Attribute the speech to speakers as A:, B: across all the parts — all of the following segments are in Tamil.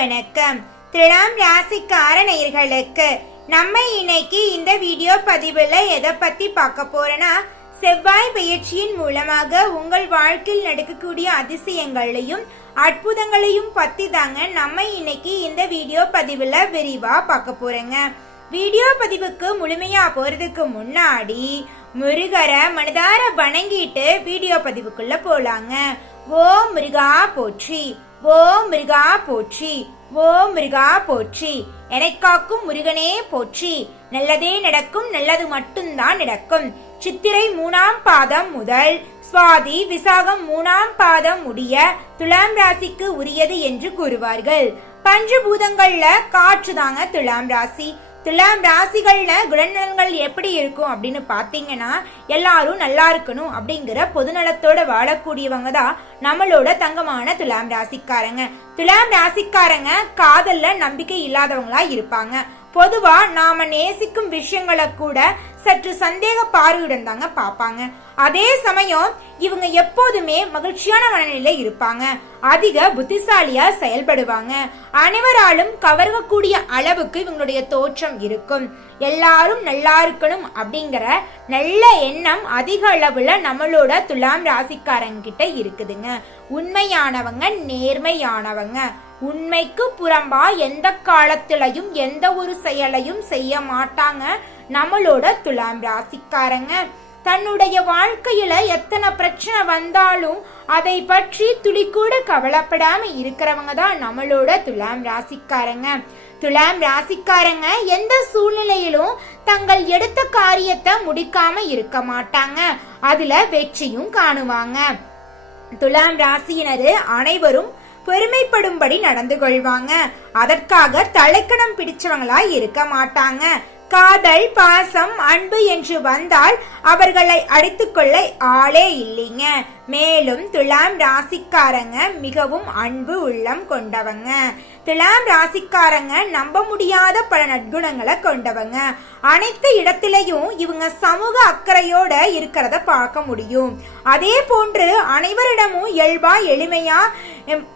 A: வணக்கம். துலாம் ராசிக்கார நேயர்களுக்கு நம்ம இன்னைக்கு இந்த வீடியோ பதிவில் எதை பத்தி பார்க்க போறோன்னா செவ்வாய் பயிற்சியின் மூலமாக உங்கள் வாழ்க்கையில் நடக்கக்கூடிய அதிசயங்களையும் அற்புதங்களையும் பத்தி தாங்க நம்ம இன்னைக்கு இந்த வீடியோ பதிவில் விரிவா பார்க்க போறோங்க. வீடியோ பதிவுக்கு முழுமையா போறதுக்கு முன்னாடி முருகரை மனதார வணங்கிட்டு வீடியோ பதிவுக்குள்ள போலாங்க. ஓ முருகா போற்றி. ஓ மிருகா போற்றி ஓ மிருகா போற்றி எனை காக்கும் முருகனே போற்றி. நல்லதே நடக்கும் நல்லது மட்டும்தான் நடக்கும். சித்திரை மூணாம் பாதம் முதல் சுவாதி விசாகம் மூணாம் பாதம் முடிய துலாம் ராசிக்கு உரியது என்று கூறுவார்கள். பஞ்சபூதங்கள்ல காற்று தாங்க துலாம் ராசி. துலாம் ராசிகள்ல குணநலன்கள் எப்படி இருக்கும் அப்படின்னு பாத்தீங்கன்னா எல்லாரும் நல்லா இருக்கணும் அப்படிங்கிற பொதுநலத்தோட வாழக்கூடியவங்க தான் நம்மளோட தங்கமான துலாம் ராசிக்காரங்க. துலாம் ராசிக்காரங்க காதல்ல நம்பிக்கை இல்லாதவங்களா இருப்பாங்க. பொதுவா நாம நேசிக்கும் விஷயங்களை கூட சற்று சந்தேக பார்வையுடன் தாங்க பார்ப்பாங்க. அதே சமயம் இவங்க எப்போதுமே மகிழ்ச்சியான மனநிலை இருப்பாங்க. அதிக புத்திசாலியா செயல்படுவாங்க. அனைவராலும் கவர்கக்கூடிய அளவுக்கு இவங்களுடைய தோற்றம் இருக்கும். எல்லாரும் நல்லா இருக்கணும் அப்படிங்கிற நல்ல எண்ணம் அதிக அளவுல நம்மளோட துலாம் ராசிக்காரங்க கிட்ட இருக்குதுங்க. உண்மையானவங்க நேர்மையானவங்க. உண்மைக்கு புறம்பா எந்த காலத்திலையும் எந்த ஒரு செயலையும் செய்ய மாட்டாங்க நம்மளோட துலாம் ராசிக்காரங்க. தன்னுடைய வாழ்க்கையில எத்தனை பிரச்சனை வந்தாலும் அதை பற்றி துளி கூட கவலைப்படாம இருக்கிறவங்க தான் நம்மளோட துலாம் ராசிக்காரங்க. துலாம் ராசிக்காரங்க எந்த சூழ்நிலையிலும் தங்கள் எடுத்த காரியத்தை முடிக்காம இருக்க மாட்டாங்க. அதுல வெற்றியும் காணுவாங்க. துலாம் ராசியினரு அனைவரும் பெருமைப்படும்படி நடந்து கொள்வாங்க. அதற்காக தலைக்கணம் பிடிச்சவங்களா இருக்க மாட்டாங்க. காதல் பாசம் அன்பு என்று வந்தால் அவர்களை அடித்துக்கொள்ள ஆளே இல்லைங்க. மேலும் துலாம் ராசிக்காரங்க மிகவும் அன்பு உள்ளம் கொண்டவங்க. துலாம் ராசிக்காரங்க நம்ப முடியாத பல நற்குணங்களை கொண்டவங்க. அனைத்து இடத்திலையும் இவங்க சமூக அக்கறையோட இருக்கிறத பார்க்க முடியும். அதே போன்று அனைவரிடமும் இயல்பா எளிமையா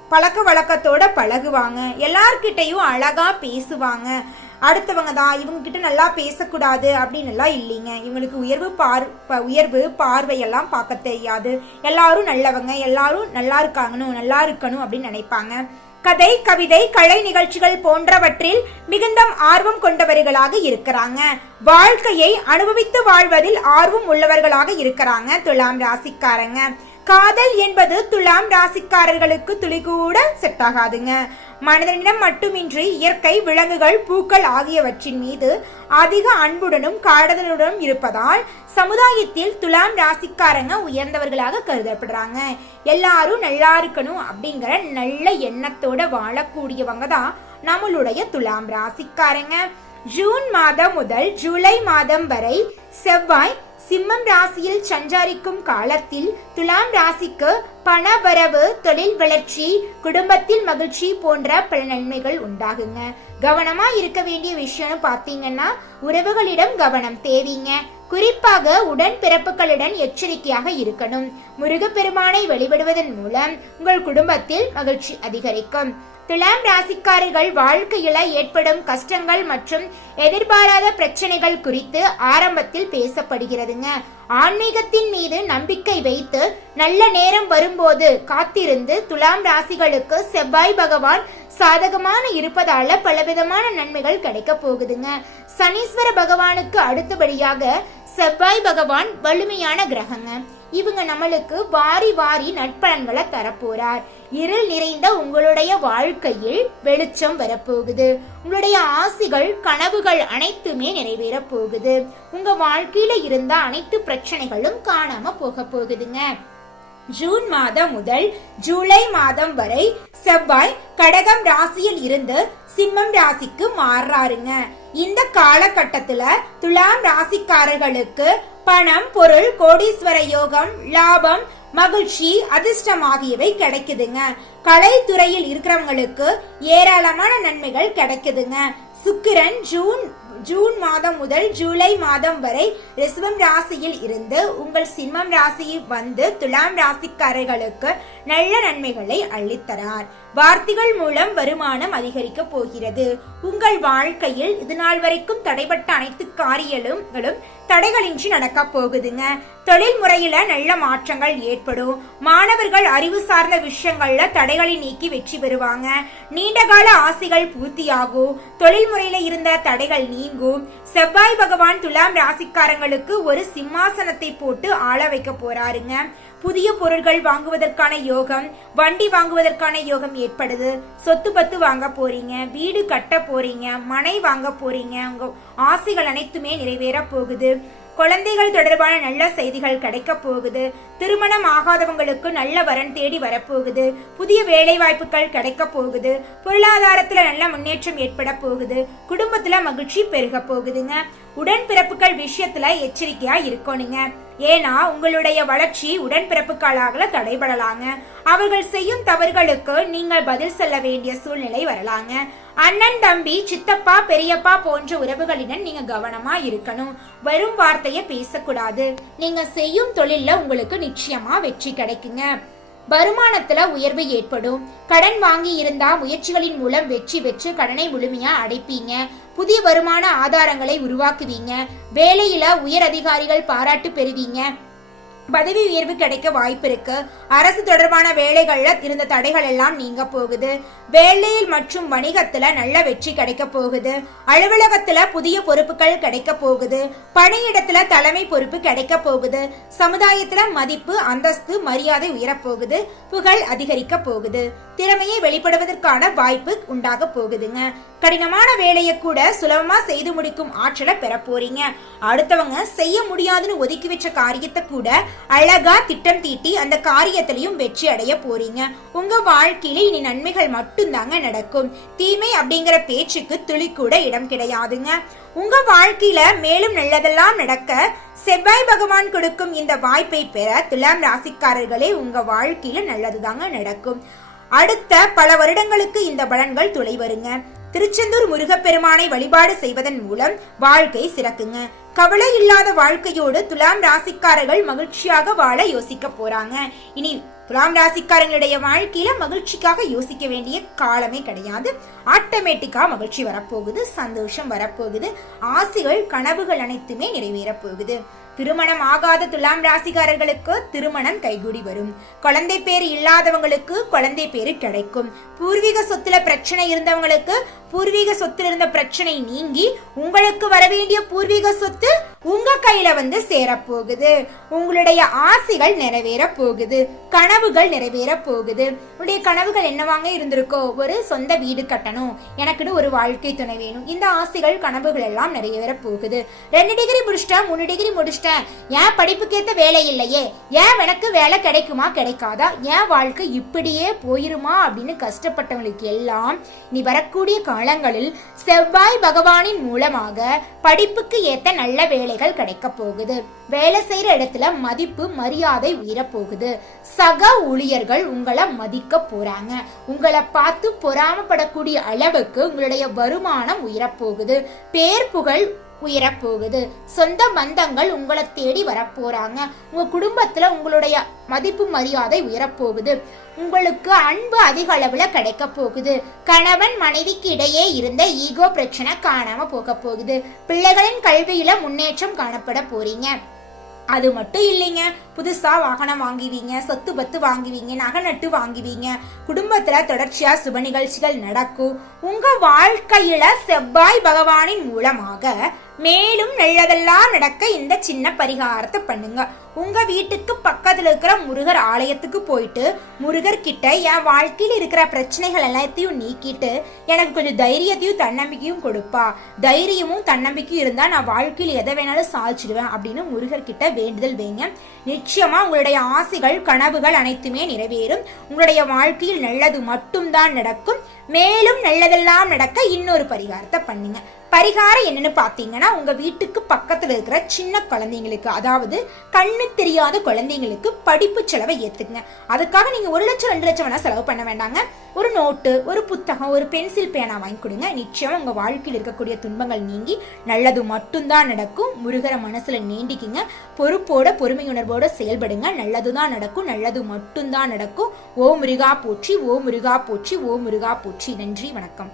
A: பழக்க வழக்கத்தோட பழகுவாங்க. எல்லார்கிட்டையும் அழகா பேசுவாங்க. அடுத்தவங்க தான் இவங்க கிட்ட நல்லா பேசக்கூடாது அப்படின்னு எல்லாம் இல்லைங்க. இவங்களுக்கு உயர்வு பார் ப- உயர்வு பார்வையெல்லாம் பார்க்க தெரியாது. எல்லாரும் நல்லவங்க எல்லாரும் நல்லா இருக்காங்கணும் நல்லா இருக்கணும் அப்படின்னு நினைப்பாங்க. கதை கவிதை கலை நிகழ்ச்சிகள் போன்றவற்றில் மிகுந்த ஆர்வம் கொண்டவர்களாக இருக்கிறாங்க. வாழ்க்கையை அனுபவித்து வாழ்வதில் ஆர்வம் உள்ளவர்களாக இருக்கிறாங்க துலாம் ராசிக்காரங்க. காதல் என்பது துலாம் ராசிக்காரர்களுக்கு துளி கூட செட் ஆகாதுங்க மனிதனிடம் மட்டுமின்றி இயற்கை விலங்குகள் பூக்கள் ஆகியவற்றின் மீது அதிக அன்புடனும் காடுதலுடனும் இருப்பதால் சமுதாயத்தில் துலாம் ராசிக்காரங்க உயர்ந்தவர்களாக கருதப்படுறாங்க. எல்லாரும் நல்லா இருக்கணும் அப்படிங்கிற நல்ல எண்ணத்தோட வாழக்கூடியவங்க தான் நம்மளுடைய துலாம் ராசிக்காரங்க. ஜூன் மாதம் முதல் ஜூலை மாதம் வரை செவ்வாய் சிம்மம் ராசியில் சஞ்சாரிக்கும் காலத்தில் துலாம் ராசிக்கு பணவரவு தொழில் வளர்ச்சி குடும்பத்தில் மகிழ்ச்சி போன்ற பல நன்மைகள் உண்டாகுங்க. கவனமா இருக்க வேண்டிய விஷயம்னு பாத்தீங்கன்னா உறவுகளிடம் கவனம் தேவைங்க. குறிப்பாக உடன் பிறப்புகளுடன் எச்சரிக்கையாக இருக்கணும். முருகப்பெருமானை வழிபடுவதன் மூலம் உங்கள் குடும்பத்தில் மகிழ்ச்சி அதிகரிக்கும். துலாம் ராசிக்காரர்கள் வாழ்க்கையில ஏற்படும் கஷ்டங்கள் மற்றும் எதிர்பாராத பிரச்சனைகள் குறித்து ஆரம்பத்தில் பேசப்படுகிறதுங்க. ஆன்மீகத்தின் மீது நம்பிக்கை வைத்து நல்ல நேரம் வரும்போது காத்திருந்து துலாம் ராசிகளுக்கு செவ்வாய் பகவான் சாதகமான இருப்பதால பலவிதமான நன்மைகள் கிடைக்க போகுதுங்க. சனீஸ்வர பகவானுக்கு அடுத்தபடியாக செவ்வாய் பகவான் வலிமையான கிரகங்க. இவங்க நம்மளுக்கு வாரி வாரி நட்பலன்களை தரப்போறார். இருள் நிறைந்த உங்களுடைய வாழ்க்கையில் வெளிச்சம் வரப்போகுது. உங்களுடைய ஆசைகள் கனவுகள் அனைத்துமே நிறைவேற போகுது. உங்க வாழ்க்கையில இருந்த அனைத்து பிரச்சனைகளும் காணாம போக போகுதுங்க. ஜூன் மாதம் முதல் ஜூலை மாதம் வரை செவ்வாய் கடகம் ராசியில் இருந்து சிம்மம் ராசிக்கு மாறுறாருங்க இந்த காலகட்டத்துல துலாம் ராசிக்காரர்களுக்கு பணம் பொருள் கோடீஸ்வர யோகம் லாபம் மகிழ்ச்சி அதிர்ஷ்டம் ஆகியவை கிடைக்குதுங்க. கலைத்துறையில் இருக்கிறவங்களுக்கு ஏராளமான நன்மைகள் கிடைக்குதுங்க. சுக்கிரன் ஜூன் ஜூன் மாதம் முதல் ஜூலை மாதம் வரை ரிசவம் ராசியில் இருந்து உங்கள் சிம்மம் ராசியில் வந்து துலாம் ராசிக்காரர்களுக்கு நல்ல நன்மைகளை அள்ளித்தரார். வார்த்தைகள் மூலம் வருமானம் அதிகரிக்க போகிறது. உங்கள் வாழ்க்கையில் இது நாள் வரைக்கும் தடைபட்ட அனைத்து காரியங்களும் தடைகளின்றி நடக்க போகுதுங்க. தொழில் முறையில நல்ல மாற்றங்கள் ஏற்படும். மாணவர்கள் அறிவு சார்ந்த விஷயங்கள்ல தடைகளை நீக்கி வெற்றி பெறுவாங்க. நீண்டகால ஆசைகள் பூர்த்தியாகும். தொழில் முறையில இருந்த தடைகள் நீங்கும். செவ்வாய் பகவான் துலாம் ராசிக்காரங்களுக்கு ஒரு சிம்மாசனத்தை போட்டு ஆள வைக்க போறாருங்க. புதிய பொருட்கள் வாங்குவதற்கான யோகம் வண்டி வாங்குவதற்கான யோகம் ஏற்படுது. சொத்து பத்து வாங்க போறீங்க வீடு கட்ட போறீங்க மனை வாங்க போறீங்க உங்க ஆசைகள் அனைத்துமே நிறைவேற போகுது. குழந்தைகள் தொடர்பான நல்ல செய்திகள் கிடைக்க போகுது. திருமணம் ஆகாதவங்களுக்கு நல்ல வரன் தேடி வரப்போகுது. புதிய வேலை வாய்ப்புகள் கிடைக்க போகுது. பொருளாதாரத்துல நல்ல முன்னேற்றம் ஏற்பட போகுது. குடும்பத்துல மகிழ்ச்சி பெருக போகுதுங்க. உடன்பிறப்புகள் விஷயத்துல எச்சரிக்கையா இருக்கணுங்க ஏன்னா உங்களுடைய வளர்ச்சி உடன்பிறப்புகளாக தடைபடலாங்க. அவர்கள் செய்யும் தவறுகளுக்கு நீங்கள் பதில் சொல்ல வேண்டிய சூழ்நிலை வரலாங்க. அண்ணன் தம்பி சித்தப்பா பெரியப்பா போன்ற உறவுகளிடம் நீங்க கவனமா இருக்கணும். வரும் வார்த்தைய பேசக்கூடாது. நீங்க செய்யும் தொழில்ல உங்களுக்கு நிச்சயமா வெற்றி கிடைக்குங்க. வருமானத்துல உயர்வு ஏற்படும். கடன் வாங்கி இருந்தா முயற்சிகளின் மூலம் வெற்றி பெற்று கடனை முழுமையா அடைப்பீங்க. புதிய வருமான ஆதாரங்களை உருவாக்குவீங்க. வேலையில உயர் அதிகாரிகள் பாராட்டு பெறுவீங்க. பதவி உயர்வு கிடைக்க வாய்ப்பு இருக்கு. அரசு தொடர்பான வேலைகள்ல இருந்த தடைகள் எல்லாம் நீங்க போகுது. வேலையில் மற்றும் வணிகத்துல நல்ல வெற்றி கிடைக்க போகுது. அலுவலகத்துல புதிய பொறுப்புகள் கிடைக்க போகுது. பணியிடத்துல தலைமை பொறுப்பு கிடைக்க போகுது. சமுதாயத்துல மதிப்பு அந்தஸ்து மரியாதை உயரப்போகுது புகழ் அதிகரிக்க போகுது. திறமையை வெளிப்படுவதற்கான வாய்ப்பு உண்டாக போகுதுங்க. கடினமான வேலையை கூட சுலபமா செய்து முடிக்கும் ஆற்றலை பெற போறீங்க அடுத்தவங்க செய்ய முடியாதுன்னு ஒதுக்கி வச்ச காரியத்தை கூட அழகா திட்டம் தீட்டி அந்த காரியத்திலையும் வெற்றி அடைய போறீங்க. உங்க வாழ்க்கையில இனி நன்மைகள் மட்டும்தாங்க நடக்கும். தீமை அப்படிங்கிற பேச்சுக்கு துளி கூட இடம் கிடையாதுங்க. உங்க வாழ்க்கையில மேலும் நல்லதெல்லாம் நடக்க செவ்வாய் பகவான் கொடுக்கும் இந்த வாய்ப்பை பெற துலாம் ராசிக்காரர்களே உங்க வாழ்க்கையில நல்லதுதாங்க நடக்கும். அடுத்த பல வருடங்களுக்கு இந்த பலன்கள் துளை வருங்க. திருச்செந்தூர் முருகப்பெருமானை வழிபாடு செய்வதன் மூலம் வாழ்க்கை சிறக்குங்க. கவலை இல்லாத வாழ்க்கையோடு துலாம் ராசிக்காரர்கள் மகிழ்ச்சியாக வாழ யோசிக்க போறாங்க. இனி துலாம் ராசிக்காரங்களுடைய வாழ்க்கையில மகிழ்ச்சிக்காக யோசிக்க வேண்டிய காலமே கிடையாது. ஆட்டோமேட்டிக்கா மகிழ்ச்சி வரப்போகுது சந்தோஷம் வரப்போகுது. ஆசைகள் கனவுகள் அனைத்துமே நிறைவேறப் போகுது. திருமணம் ஆகாத துலாம் ராசிக்காரர்களுக்கு திருமணம் கைகூடி வரும். குழந்தை பேர் இல்லாதவங்களுக்கு குழந்தை பேரு கிடைக்கும். பூர்வீக சொத்துல பிரச்சனை இருந்தவங்களுக்கு பூர்வீக சொத்துல இருந்த பிரச்சனை நீங்கி உங்களுக்கு வர வேண்டிய பூர்வீக சொத்து உங்க கையில வந்து சேரப்போகுது. உங்களுடைய ஆசைகள் நிறைவேற போகுது கனவுகள் நிறைவேற போகுது உங்களுடைய கனவுகள் என்னவாங்க இருந்திருக்கோ? ஒரு சொந்த வீடு கட்டணும். எனக்குன்னு ஒரு வாழ்க்கை துணை வேணும். இந்த ஆசைகள் கனவுகள் எல்லாம் நிறைவேற போகுது ரெண்டு டிகிரி முடிச்சிட்டேன் மூணு டிகிரி முடிச்சிட்டேன். ஏன் படிப்புக்கேத்த வேலை இல்லையே. ஏன் எனக்கு வேலை கிடைக்குமா கிடைக்காதா? ஏன் வாழ்க்கை இப்படியே போயிருமா அப்படின்னு கஷ்டப்பட்டவங்களுக்கு எல்லாம் நீ வரக்கூடிய காலங்களில் செவ்வாய் பகவானின் மூலமாக படிப்புக்கு ஏத்த நல்ல வேலை வேலைகள் கிடைக்க போகுது. வேலை செய்யற இடத்துல மதிப்பு மரியாதை உயரப்போகுது. சக ஊழியர்கள் உங்களை மதிக்க போறாங்க. உங்களை பார்த்து பொறாமப்படக்கூடிய அளவுக்கு உங்களுடைய வருமானம் உயரப்போகுது. பேர் புகழ் உயரப்போகுது. சொந்த பந்தங்கள் உங்களை தேடி வரப்போறாங்க. உங்க குடும்பத்துல உங்களுடைய மதிப்பு மரியாதை உயரப்போகுது. உங்களுக்கு அன்பு அதிக அளவுல கிடைக்க போகுது. கணவன் மனைவிக்கு இடையே இருந்த ஈகோ பிரச்சனை காணாம போக போகுது. பிள்ளைகளின் கல்வியில முன்னேற்றம் காணப்பட போறீங்க. அது மட்டும் இல்லைங்க. புதுசா வாகனம் வாங்குவீங்க சொத்து பத்து வாங்குவீங்க நகை நட்டு வாங்குவீங்க. குடும்பத்துல தொடர்ச்சியா சுப நிகழ்ச்சிகள் நடக்கும். உங்க வாழ்க்கையில செவ்வாய் பகவானின் மூலமாக மேலும் நல்லதெல்லாம் நடக்க இந்த சின்ன பரிகாரத்தை பண்ணுங்க. உங்க வீட்டுக்கு பக்கத்துல இருக்கிற முருகர் ஆலயத்துக்கு போயிட்டு முருகர் கிட்ட என் வாழ்க்கையில இருக்கிற பிரச்சனைகள் எல்லாத்தையும் நீக்கிட்டு எனக்கு கொஞ்சம் தைரியத்தையும் தன்னம்பிக்கையும் கொடுப்பா. தைரியமும் தன்னம்பிக்கையும் இருந்தா நான் வாழ்க்கையில் எதை வேணாலும் சாதிச்சிடுவேன் அப்படின்னு முருகர் கிட்ட வேண்டுதல் வைங்க நிச்சயமா உங்களுடைய ஆசைகள் கனவுகள் அனைத்துமே நிறைவேறும். உங்களுடைய வாழ்க்கையில் நல்லது மட்டும்தான் நடக்கும். மேலும் நல்லதெல்லாம் நடக்க இன்னொரு பரிகாரத்தை பண்ணுங்க. பரிகாரம் என்னன்னு பார்த்தீங்கன்னா உங்க வீட்டுக்கு பக்கத்துல இருக்கிற சின்ன குழந்தைங்களுக்கு அதாவது கண்ணு தெரியாத குழந்தைங்களுக்கு படிப்பு செலவை ஏத்துக்குங்க. அதுக்காக நீங்க ஒரு லட்சம் ரெண்டு லட்சம் வேணா செலவு பண்ண வேண்டாங்க. ஒரு நோட்டு ஒரு புத்தகம் ஒரு பென்சில் பேனா வாங்கி கொடுங்க. நிச்சயம் உங்க வாழ்க்கையில் இருக்கக்கூடிய துன்பங்கள் நீங்கி நல்லது மட்டும்தான் நடக்கும். முருகரை மனசுல நீண்டிக்கிங்க. பொறுப்போட பொறுமையுணர்வோட செயல்படுங்க. நல்லதுதான் நடக்கும் நல்லது மட்டும்தான் நடக்கும். ஓ முருகா போற்றி ஓ முருகா போற்றி ஓ முருகா போற்றி. நன்றி வணக்கம்.